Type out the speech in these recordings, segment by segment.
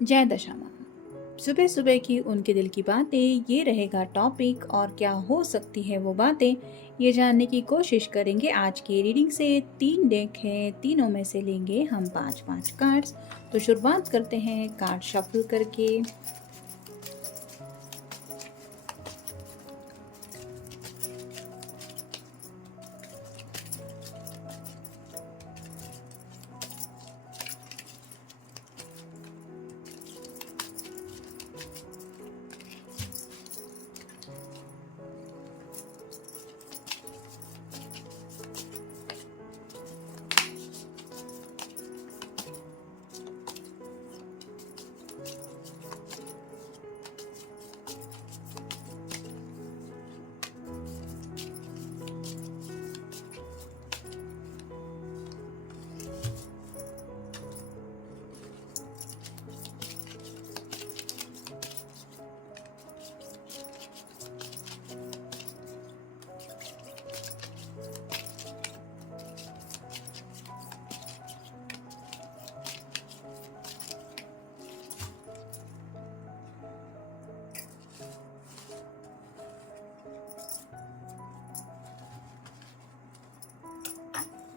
जय दशामा। सुबह सुबह की उनके दिल की बातें, ये रहेगा टॉपिक। और क्या हो सकती है वो बातें, ये जानने की कोशिश करेंगे। आज की रीडिंग से 3 डेक हैं, तीनों में से लेंगे हम 5-5 कार्ड्स। तो शुरुआत करते हैं कार्ड शफल करके।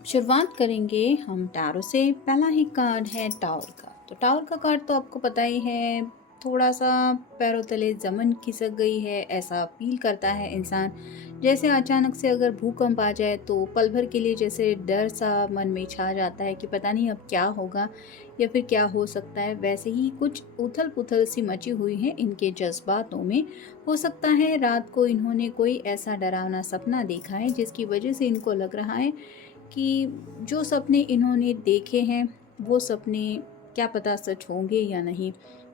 शुरुआत करेंगे हम टैरो से। पहला ही कार्ड है टावर का। तो टावर का कार्ड तो आपको पता ही है, थोड़ा सा पैरों तले ज़मीन खिसक गई है, ऐसा फील करता है इंसान। जैसे अचानक से अगर भूकंप आ जाए तो पल भर के लिए जैसे डर सा मन में छा जाता है कि पता नहीं अब क्या होगा या फिर क्या हो सकता है। वैसे ही कुछ उथल पुथल सी मची हुई है इनके जज्बातों में। हो सकता है रात को इन्होंने कोई ऐसा डरावना सपना देखा है जिसकी वजह से इनको लग रहा है कि जो सपने इन्होंने देखे हैं वो सपने क्या पता सच होंगे या नहीं।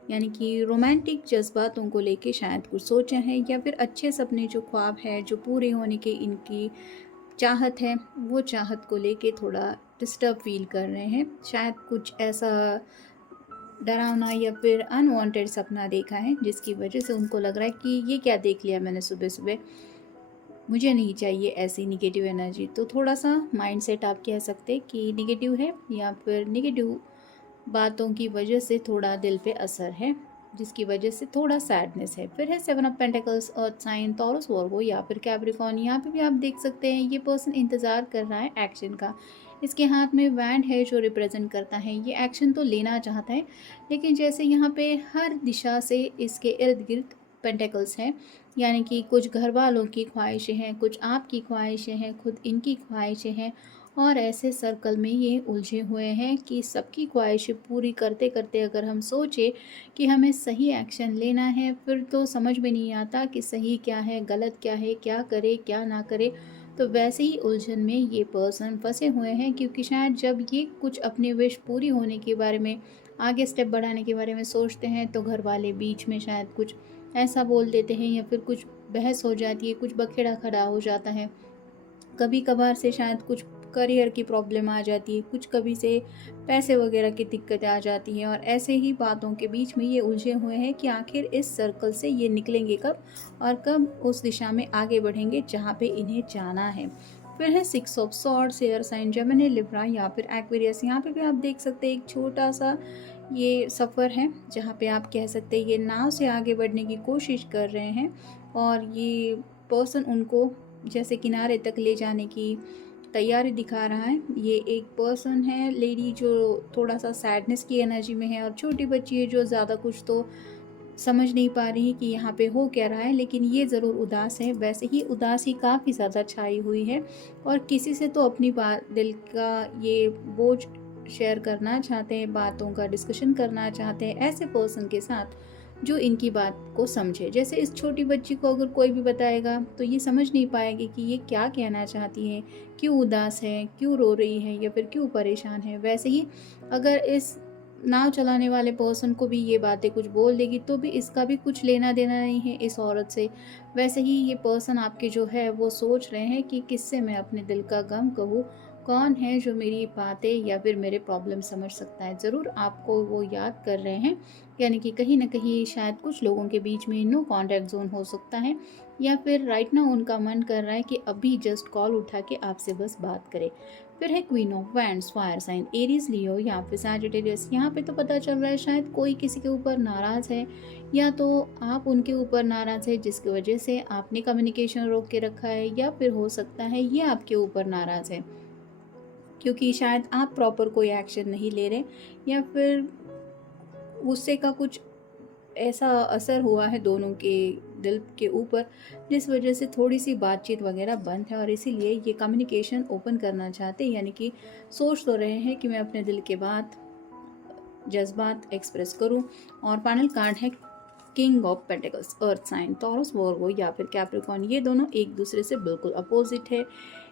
यानी कि रोमांटिक जज्बातों को लेके शायद कुछ सोचे हैं, या फिर अच्छे सपने जो ख्वाब है जो पूरे होने के इनकी चाहत है, वो चाहत को लेके थोड़ा डिस्टर्ब फील कर रहे हैं। शायद कुछ ऐसा डरावना या फिर अनवांटेड सपना देखा है जिसकी वजह से उनको लग रहा है कि ये क्या देख लिया मैंने सुबह सुबह, मुझे नहीं चाहिए ऐसी निगेटिव एनर्जी। तो थोड़ा सा माइंडसेट आप कह सकते कि निगेटिव है, या फिर निगेटिव बातों की वजह से थोड़ा दिल पे असर है जिसकी वजह से थोड़ा सैडनेस है। फिर है 7 of pentacles, earth sign, Taurus, Virgo या फिर कैप्रिकॉर्न। यहाँ पे भी आप देख सकते हैं ये पर्सन इंतज़ार कर रहा है एक्शन का। इसके हाथ में वैंड है जो रिप्रेजेंट करता है ये एक्शन तो लेना चाहता है, लेकिन जैसे यहाँ पे हर दिशा से इसके इर्द गिर्द पेंटिकल्स हैं। यानी कि कुछ घर वालों की ख्वाहिशें हैं, कुछ आपकी ख्वाहिशें हैं, खुद इनकी ख्वाहिशें हैं, और ऐसे सर्कल में ये उलझे हुए हैं कि सबकी ख्वाहिशें पूरी करते करते अगर हम सोचें कि हमें सही एक्शन लेना है, फिर तो समझ में नहीं आता कि सही क्या है, गलत क्या है, क्या करे क्या ना करे। तो वैसे ही उलझन में ये पर्सन फंसे हुए हैं, क्योंकि शायद जब ये कुछ अपनी विश पूरी होने के बारे में, आगे स्टेप बढ़ाने के बारे में सोचते हैं, तो घर वाले बीच में शायद कुछ ऐसा बोल देते हैं, या फिर कुछ बहस हो जाती है, कुछ बखेड़ा खड़ा हो जाता है। कभी कभार से शायद कुछ करियर की प्रॉब्लम आ जाती है, कुछ कभी से पैसे वगैरह की दिक्कतें आ जाती हैं, और ऐसे ही बातों के बीच में ये उलझे हुए हैं कि आखिर इस सर्कल से ये निकलेंगे कब, और कब उस दिशा में आगे बढ़ेंगे जहाँ पे इन्हें जाना है। फिर है 6 of swords, air sign, Gemini, Libra या फिर एक्वेरियस। यहाँ पे भी आप देख सकते हैं एक छोटा सा ये सफ़र है जहाँ पे आप कह सकते हैं ये नाव से आगे बढ़ने की कोशिश कर रहे हैं, और ये पर्सन उनको जैसे किनारे तक ले जाने की तैयारी दिखा रहा है। ये एक पर्सन है, लेडी, जो थोड़ा सा सैडनेस की एनर्जी में है, और छोटी बच्ची है जो ज़्यादा कुछ तो समझ नहीं पा रही कि यहाँ पे हो क्या रहा है, लेकिन ये ज़रूर उदास है। वैसे ही उदासी काफ़ी ज़्यादा छाई हुई है, और किसी से तो अपनी बात, दिल का ये बोझ शेयर करना चाहते हैं, बातों का डिस्कशन करना चाहते हैं ऐसे पर्सन के साथ जो इनकी बात को समझे। जैसे इस छोटी बच्ची को अगर कोई भी बताएगा तो ये समझ नहीं पाएगी कि ये क्या कहना चाहती है, क्यों उदास है, क्यों रो रही है, या फिर क्यों परेशान है। वैसे ही अगर इस नाव चलाने वाले पर्सन को भी ये बातें कुछ बोल देगी तो भी इसका भी कुछ लेना देना नहीं है इस औरत से। वैसे ही ये पर्सन आपके जो है वो सोच रहे हैं कि किससे मैं अपने दिल का गम कहूँ, कौन है जो मेरी बातें या फिर मेरे प्रॉब्लम समझ सकता है। ज़रूर आपको वो याद कर रहे हैं, यानी कि कहीं न कहीं शायद कुछ लोगों के बीच में नो कॉन्टैक्ट ज़ोन हो सकता है, या फिर राइट नाउ उनका मन कर रहा है कि अभी जस्ट कॉल उठा के आपसे बस बात करें। फिर है queen of wands, fire sign, Aries, Leo या फिर सैजिटेरियस। यहाँ पे तो पता चल रहा है शायद कोई किसी के ऊपर नाराज़ है, या तो आप उनके ऊपर नाराज़ है जिसकी वजह से आपने कम्युनिकेशन रोक के रखा है, या फिर हो सकता है ये आपके ऊपर नाराज़ है क्योंकि शायद आप प्रॉपर कोई एक्शन नहीं ले रहे, या फिर गुस्से का कुछ ऐसा असर हुआ है दोनों के दिल के ऊपर, जिस वजह से थोड़ी सी बातचीत वगैरह बंद है, और इसीलिए ये कम्युनिकेशन ओपन करना चाहते हैं, यानी कि सोच तो रहे हैं कि मैं अपने दिल के बात जज्बात एक्सप्रेस करूं। और फाइनल कार्ड है king of pentacles, earth sign, Taurus, Virgo या फिर कैप्रिकॉर्न। ये दोनों एक दूसरे से बिल्कुल अपोजिट है।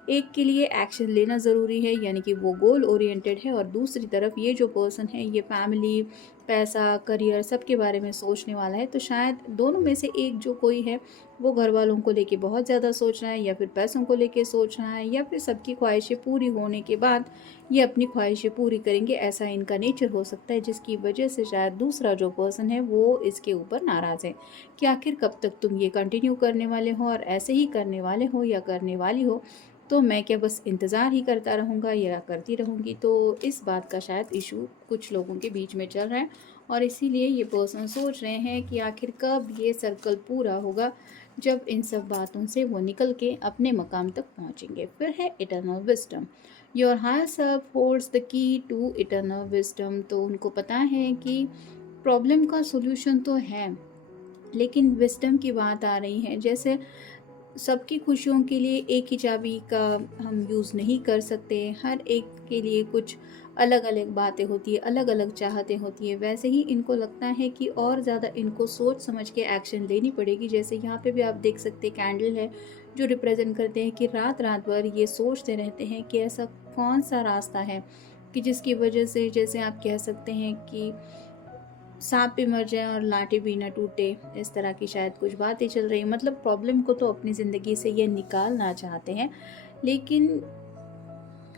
एक के लिए एक्शन लेना ज़रूरी है, यानी कि वो गोल ओरिएंटेड है, और दूसरी तरफ ये जो पर्सन है ये फैमिली, पैसा, करियर सबके बारे में सोचने वाला है। तो शायद दोनों में से एक जो कोई है वो घर वालों को लेके बहुत ज़्यादा सोच रहा है, या फिर पैसों को लेके सोच रहा है, या फिर सबकी ख्वाहिशें पूरी होने के बाद ये अपनी ख्वाहिशें पूरी करेंगे, ऐसा इनका नेचर हो सकता है, जिसकी वजह से शायद दूसरा जो पर्सन है वो इसके ऊपर नाराज़ है कि आखिर कब तक तुम ये कंटिन्यू करने वाले हो, और ऐसे ही करने वाले हो या करने वाली हो, तो मैं क्या बस इंतज़ार ही करता रहूँगा या करती रहूँगी। तो इस बात का शायद इशू कुछ लोगों के बीच में चल रहा है, और इसीलिए ये पर्सन सोच रहे हैं कि आखिर कब ये सर्कल पूरा होगा, जब इन सब बातों से वो निकल के अपने मकाम तक पहुँचेंगे। फिर है eternal wisdom, your higher self holds the key to eternal wisdom. तो उनको पता है कि प्रॉब्लम का सोल्यूशन तो है, लेकिन विजडम की बात आ रही है। जैसे सबकी खुशियों के लिए एक ही चाबी का हम यूज़ नहीं कर सकते, हर एक के लिए कुछ अलग अलग बातें होती है, अलग अलग चाहतें होती है। वैसे ही इनको लगता है कि और ज़्यादा इनको सोच समझ के एक्शन लेनी पड़ेगी। जैसे यहाँ पे भी आप देख सकते हैं कैंडल है, जो रिप्रेजेंट करते हैं कि रात रात भर ये सोचते रहते हैं कि ऐसा कौन सा रास्ता है कि जिसकी वजह से, जैसे आप कह सकते हैं कि सांप भी मर जाए और लाठी भी ना टूटे, इस तरह की शायद कुछ बातें चल रही हैं। मतलब प्रॉब्लम को तो अपनी ज़िंदगी से ये निकालना चाहते हैं, लेकिन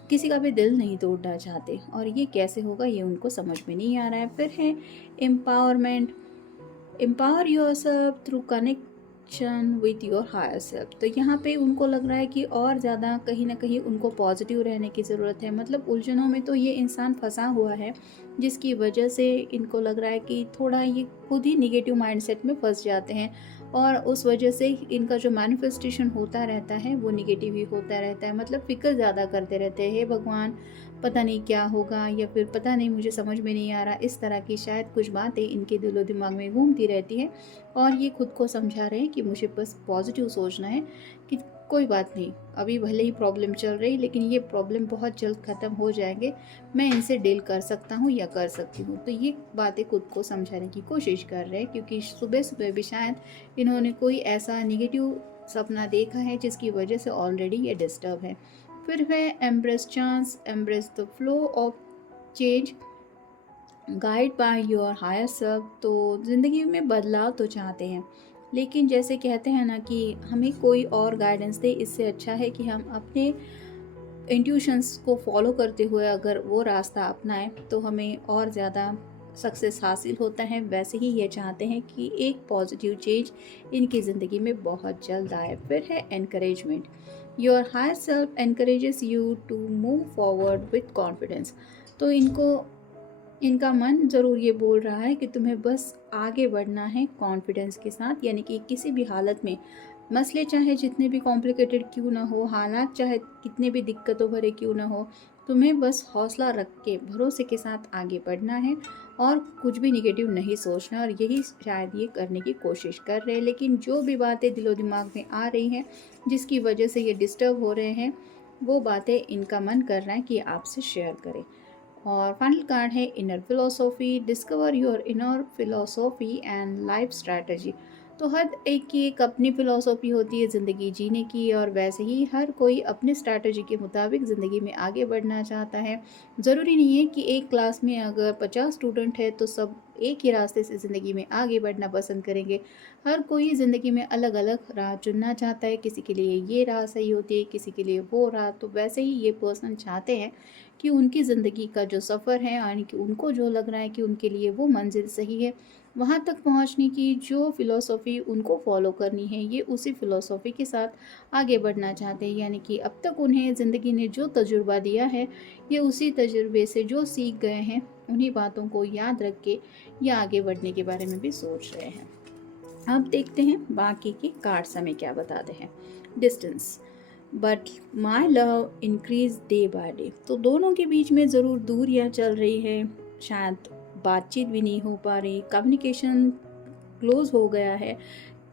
किसी का भी दिल नहीं तोड़ना चाहते, और ये कैसे होगा ये उनको समझ में नहीं आ रहा है। फिर है empowerment, empower yourself through connection with your higher self. तो यहाँ पे उनको लग रहा है कि और ज़्यादा कहीं ना कहीं उनको पॉजिटिव रहने की ज़रूरत है। मतलब उलझनों में तो ये इंसान फंसा हुआ है, जिसकी वजह से इनको लग रहा है कि थोड़ा ये खुद ही निगेटिव माइंडसेट में फंस जाते हैं, और उस वजह से इनका जो मैनिफेस्टेशन होता रहता है वो निगेटिव ही होता रहता है। मतलब फिक्र ज़्यादा करते रहते हैं, हे भगवान पता नहीं क्या होगा, या फिर पता नहीं मुझे समझ में नहीं आ रहा। इस तरह की शायद कुछ बातें इनके दिलो दिमाग में घूमती रहती है, और ये खुद को समझा रहे हैं कि मुझे बस पॉजिटिव सोचना है कि कोई बात नहीं, अभी भले ही प्रॉब्लम चल रही, लेकिन ये प्रॉब्लम बहुत जल्द ख़त्म हो जाएंगे, मैं इनसे डील कर सकता हूँ या कर सकती हूँ। तो ये बातें खुद को समझाने की कोशिश कर रहे हैं, क्योंकि सुबह सुबह भी शायद इन्होंने कोई ऐसा निगेटिव सपना देखा है जिसकी वजह से ऑलरेडी ये डिस्टर्ब है। फिर है embrace chance, embrace the flow of change, guide by your higher self. तो ज़िंदगी में बदलाव तो चाहते हैं, लेकिन जैसे कहते हैं ना कि हमें कोई और गाइडेंस दे, इससे अच्छा है कि हम अपने इंट्यूशंस को फॉलो करते हुए अगर वो रास्ता अपनाएं तो हमें और ज़्यादा सक्सेस हासिल होता है। वैसे ही ये चाहते हैं कि एक पॉजिटिव चेंज इनकी ज़िंदगी में बहुत जल्द आए। फिर है encouragement, your higher self encourages you to move forward with confidence. तो इनका मन ज़रूर ये बोल रहा है कि तुम्हें बस आगे बढ़ना है कॉन्फिडेंस के साथ, यानी कि किसी भी हालत में, मसले चाहे जितने भी कॉम्प्लिकेटेड क्यों ना हो, हालात चाहे कितने भी दिक्कतों भरे क्यों ना हो, तुम्हें बस हौसला रख के भरोसे के साथ आगे बढ़ना है, और कुछ भी निगेटिव नहीं सोचना। और यही शायद ये करने की कोशिश कर रहे हैं। लेकिन जो भी बातें दिलो दिमाग में आ रही हैं जिसकी वजह से ये डिस्टर्ब हो रहे हैं, वो बातें इनका मन कर रहा है कि आपसे शेयर करें। और फाइनल कार्ड है inner philosophy, discover your inner philosophy and life strategy. तो हर एक की एक अपनी फ़िलॉसफ़ी होती है ज़िंदगी जीने की, और वैसे ही हर कोई अपनी स्ट्रैटेजी के मुताबिक ज़िंदगी में आगे बढ़ना चाहता है। ज़रूरी नहीं है कि एक क्लास में अगर 50 स्टूडेंट है तो सब एक ही रास्ते से ज़िंदगी में आगे बढ़ना पसंद करेंगे। हर कोई ज़िंदगी में अलग-अलग राह चुनना चाहता है, किसी के लिए ये राह सही होती है, किसी के लिए वो राह। तो वैसे ही ये पर्सन चाहते हैं कि उनकी ज़िंदगी का जो सफ़र है, यानी कि उनको जो लग रहा है कि उनके लिए वो मंज़िल सही है, वहाँ तक पहुँचने की जो फ़िलॉसफ़ी उनको फ़ॉलो करनी है, ये उसी फ़िलॉसफ़ी के साथ आगे बढ़ना चाहते हैं। यानी कि अब तक उन्हें ज़िंदगी ने जो तजुर्बा दिया है, ये उसी तजुर्बे से जो सीख गए हैं, उन्हीं बातों को याद रख के ये आगे बढ़ने के बारे में भी सोच रहे हैं। अब देखते हैं बाकी के कार्ड्स हमें क्या बताते हैं। Distance, but my love increase day by day. तो दोनों के बीच में ज़रूर दूरियां चल रही है, शायद बातचीत भी नहीं हो पा रही, कम्युनिकेशन क्लोज हो गया है।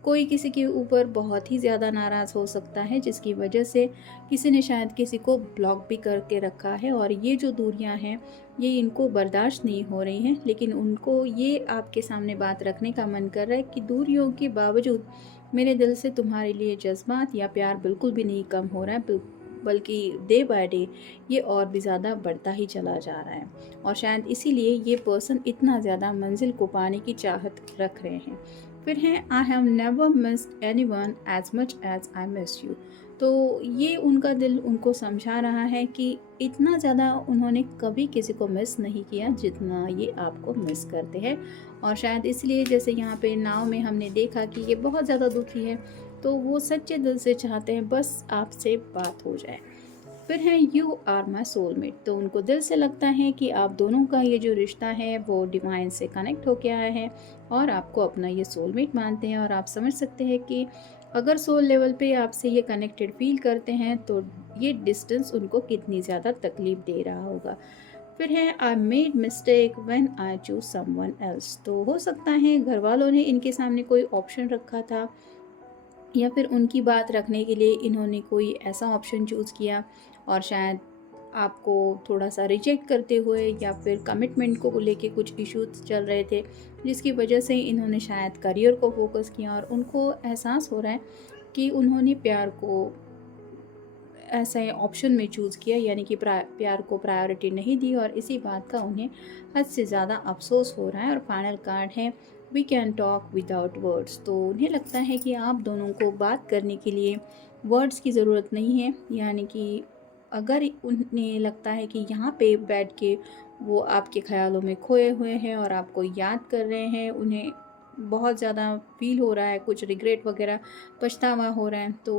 कोई किसी के ऊपर बहुत ही ज़्यादा नाराज़ हो सकता है, जिसकी वजह से किसी ने शायद किसी को ब्लॉक भी करके रखा है, और ये जो दूरियां हैं ये इनको बर्दाश्त नहीं हो रही हैं। लेकिन उनको ये आपके सामने बात रखने का मन कर रहा है कि दूरियों के बावजूद मेरे दिल से तुम्हारे लिए जज्बात या प्यार बिल्कुल भी नहीं कम हो रहा है, बल्कि डे बाय डे ये और भी ज़्यादा बढ़ता ही चला जा रहा है। और शायद इसीलिए ये पर्सन इतना ज़्यादा मंजिल को पाने की चाहत रख रहे हैं। फिर हैं I have never missed anyone as much as I miss you. तो ये उनका दिल उनको समझा रहा है कि इतना ज़्यादा उन्होंने कभी किसी को मिस नहीं किया जितना ये आपको मिस करते हैं। और शायद इसलिए जैसे यहाँ पे नाव में हमने देखा कि ये बहुत ज़्यादा दुखी है, तो वो सच्चे दिल से चाहते हैं बस आपसे बात हो जाए। फिर है यू आर माई सोलमेट। तो उनको दिल से लगता है कि आप दोनों का ये जो रिश्ता है वो डिवाइन से कनेक्ट होके आया है, और आपको अपना ये सोलमेट मानते हैं। और आप समझ सकते हैं कि अगर सोल लेवल पे आपसे ये कनेक्टेड फील करते हैं तो ये डिस्टेंस उनको कितनी ज़्यादा तकलीफ़ दे रहा होगा। फिर है I made mistake when I choose someone else. तो हो सकता है घर वालों ने इनके सामने कोई ऑप्शन रखा था, या फिर उनकी बात रखने के लिए इन्होंने कोई ऐसा ऑप्शन चूज़ किया, और शायद आपको थोड़ा सा रिजेक्ट करते हुए या फिर कमिटमेंट को लेके कुछ इश्यूज चल रहे थे, जिसकी वजह से इन्होंने शायद करियर को फोकस किया, और उनको एहसास हो रहा है कि उन्होंने प्यार को ऐसे ऑप्शन में चूज़ किया, यानी कि प्यार को प्रायोरिटी नहीं दी, और इसी बात का उन्हें हद से ज़्यादा अफसोस हो रहा है। और फाइनल कार्ड है we can talk without words. तो उन्हें लगता है कि आप दोनों को बात करने के लिए वर्ड्स की ज़रूरत नहीं है, यानी कि अगर उन्हें लगता है कि यहाँ पे बैठ के वो आपके ख्यालों में खोए हुए हैं और आपको याद कर रहे हैं, उन्हें बहुत ज़्यादा फील हो रहा है, कुछ रिग्रेट वगैरह पछतावा हो रहा है, तो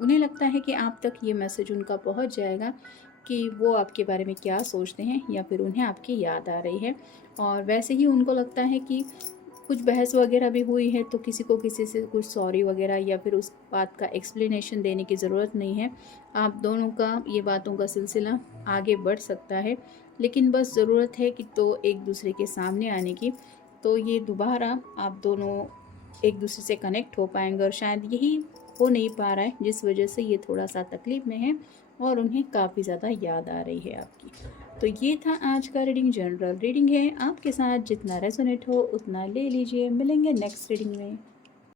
उन्हें लगता है कि आप तक ये मैसेज उनका पहुंच जाएगा कि वो आपके बारे में क्या सोचते हैं, या फिर उन्हें आपकी याद आ रही है। और वैसे ही उनको लगता है कि कुछ बहस वगैरह भी हुई है तो किसी को किसी से कुछ सॉरी वगैरह या फिर उस बात का एक्सप्लेनेशन देने की ज़रूरत नहीं है। आप दोनों का ये बातों का सिलसिला आगे बढ़ सकता है, लेकिन बस ज़रूरत है कि तो एक दूसरे के सामने आने की, तो ये दोबारा आप दोनों एक दूसरे से कनेक्ट हो पाएंगे। और शायद यही हो नहीं पा रहा है जिस वजह से ये थोड़ा सा तकलीफ़ में है, और उन्हें काफ़ी ज़्यादा याद आ रही है आपकी। तो ये था आज का रीडिंग, जनरल रीडिंग है, आपके साथ जितना रेजोनेट हो उतना ले लीजिए। मिलेंगे नेक्स्ट रीडिंग में।